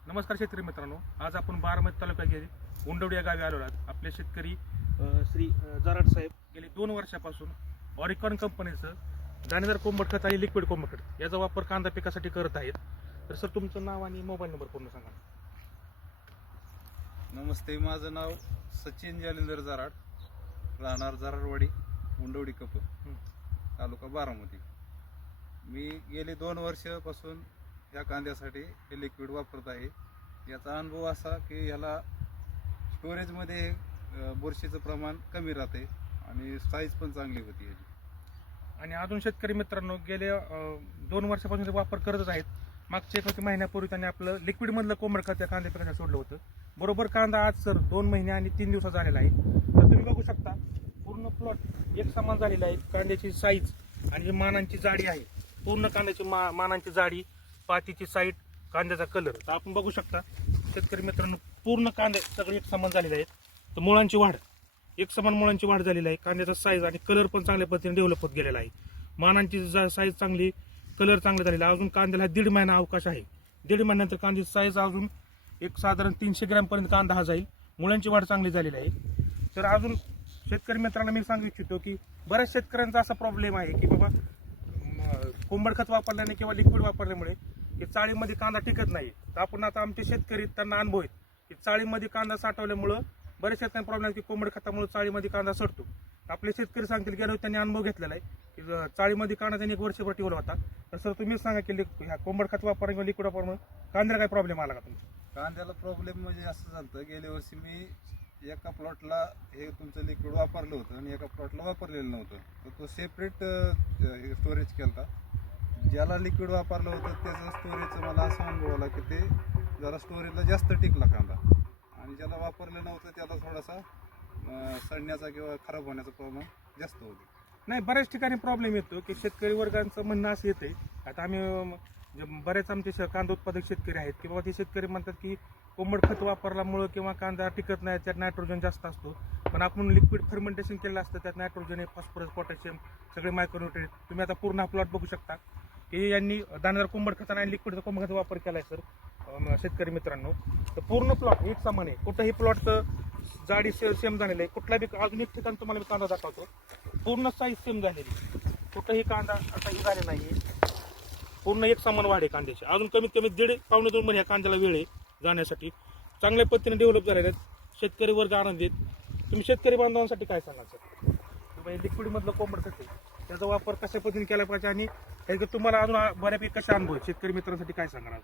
नमस्कार शेतकरी मित्रांनो, आज आपण बारामती तालुक्यातील उंडवडी या गावी आलो आहोत. आपले शेतकरी श्री जराड साहेब गेली 2 वर्षापासून ऑरिकॉन कंपनीचं दाणेदार कोंबड खत आणि लिक्विड कोंबड खत याचा वापर कांदा पिकासाठी करत आहेत. तर सर, तुमचं नाव आणि मोबाईल नंबर पूर्ण सांगा. नमस्ते, माझं नाव सचिन जालिंदर जराड, राहणार जराडवाडी, उंडवडी कप, तालुका बारामती. मी गेली 2 वर्षापासून ह्या कांद्यासाठी हे लिक्विड वापरत आहे. याचा अनुभव असा की ह्याला स्टोरेजमध्ये बुरशीचं प्रमाण कमी राहते आणि साईज पण चांगली होती याची. आणि अजून शेतकरी मित्रांनो, गेल्या 2 वर्षापासून ते वापर करतच आहेत. मागच्या 1 महिन्यापूर्वी त्यांनी आपलं लिक्विड मधलं कोंबड खत त्या कांद्या पिकासाठी सोडलं होतं. बरोबर कांदा आज सर 2 महिने आणि 3 दिवसाचा झालेला आहे. तर तुम्ही बघू शकता, पूर्ण प्लॉट एक समान झालेला आहे. कांद्याची साईज आणि जी मानांची जाडी आहे, पूर्ण कांद्याची मानांची जाडी, पातीची साईड, कांद्याचा कलर, तर आपण बघू शकता शेतकरी मित्रांनो, पूर्ण कांदे सगळे एक समान झालेले आहेत. तर मुळांची वाढ एक समान मुळांची वाढ झालेली आहे. कांद्याचा साईज आणि कलर पण चांगल्या पद्धतीने डेव्हलप होत गेलेला आहे. मानांची साईज चांगली, कलर चांगला झालेला. अजून कांद्याला 1.5 महिना अवकाश आहे. 1.5 महिन्यानंतर कांद्याची साईज अजून एक साधारण 300 ग्रॅम पर्यंत कांदा हा जाईल. मुळांची वाढ चांगली झालेली आहे. तर अजून शेतकरी मित्रांना मी सांगू इच्छितो की बऱ्याच शेतकऱ्यांचा असा प्रॉब्लेम आहे की बाबा कोंबड खत वापरल्याने किंवा लिक्विड वापरल्यामुळे की चाळीमध्ये कांदा टिकत नाही. तर आपण आता आमचे शेतकरी त्यांना अनुभव आहेत की चाळीमध्ये कांदा साठवल्यामुळं बरेच शेतकऱ्यांना प्रॉब्लेम आहे की कोंबड खतामुळे चाळीमध्ये कांदा सडतो. आपले शेतकरी सांगतील की त्यांनी अनुभव घेतलेला आहे की चाळीमध्ये कांदा त्यांनी 1 वर्षभर ठेवला होता. तर सर, तुम्ही सांगा की ह्या कोंबड खत वापरणे किंवा लिक्विड वापरणे कांद्याला काय प्रॉब्लेम आला का तुमचा? कांद्याला प्रॉब्लेम म्हणजे असं झालं, गेल्या वर्षी मी एका प्लॉटला हे तुमचं लिक्विड वापरलं होतं आणि एका प्लॉटला वापरलेलं नव्हतं. तर तो सेपरेट स्टोरेज केला होता. ज्याला लिक्विड वापरलं होतं त्याचं स्टोरेजचं मला असं अनुभव आला की ते जरा स्टोरेजला जास्त टिकला कांदा, आणि ज्याला वापरलं नव्हतं त्याला थोडासा सडण्याचा किंवा खराब होण्याचं प्रमाण जास्त होतं. नाही, बऱ्याच ठिकाणी प्रॉब्लेम येतो की शेतकरी वर्गांचं म्हणणं असं येते. आता आम्ही बरेच आमचे कांदा उत्पादक शेतकरी आहेत की बाबा ते शेतकरी म्हणतात की कोंबड खत वापरल्यामुळं किंवा कांदा टिकत नाही, त्यात नायट्रोजन जास्त असतो. पण आपण लिक्विड फर्मेंटेशन केलं असतं, त्यात नायट्रोजन, फॉस्फरस, पोटॅशियम, सगळे मायक्रोन्यूट्रिएंट. तुम्ही आता पूर्ण हा प्लॉट बघू शकता की यांनी दाणेदार कोंबड खत आणि लिक्विडचा कोंबड खत वापर केलाय सर. शेतकरी मित्रांनो, तर पूर्ण प्लॉट एक समान आहे. कुठंही प्लॉटचं जाडी सेम झालेलं आहे. कुठला बी अजून एक ठिकाण तुम्हाला मी कांदा दाखवतो, पूर्ण साईज सेम झालेली, कुठंही कांदा आता हे झाले नाही. पूर्ण एक समान वाढ आहे कांद्याची. अजून कमीत कमी 1.5-2 महिने या कांद्याला वेळ आहे जाण्यासाठी. चांगल्या पद्धतीने डेव्हलप झालेले आहेत. शेतकरी वर्ग आनंदित. तुम्ही शेतकरी बांधवांसाठी काय सांगाल सर? लिक्विड मधलं कोंबड खत त्याचा वापर कशा पद्धतीने केला पाहिजे आणि तुम्हाला अजून बऱ्यापैकी कशा अनुभव शेतकरी मित्रांसाठी काय सांगणार?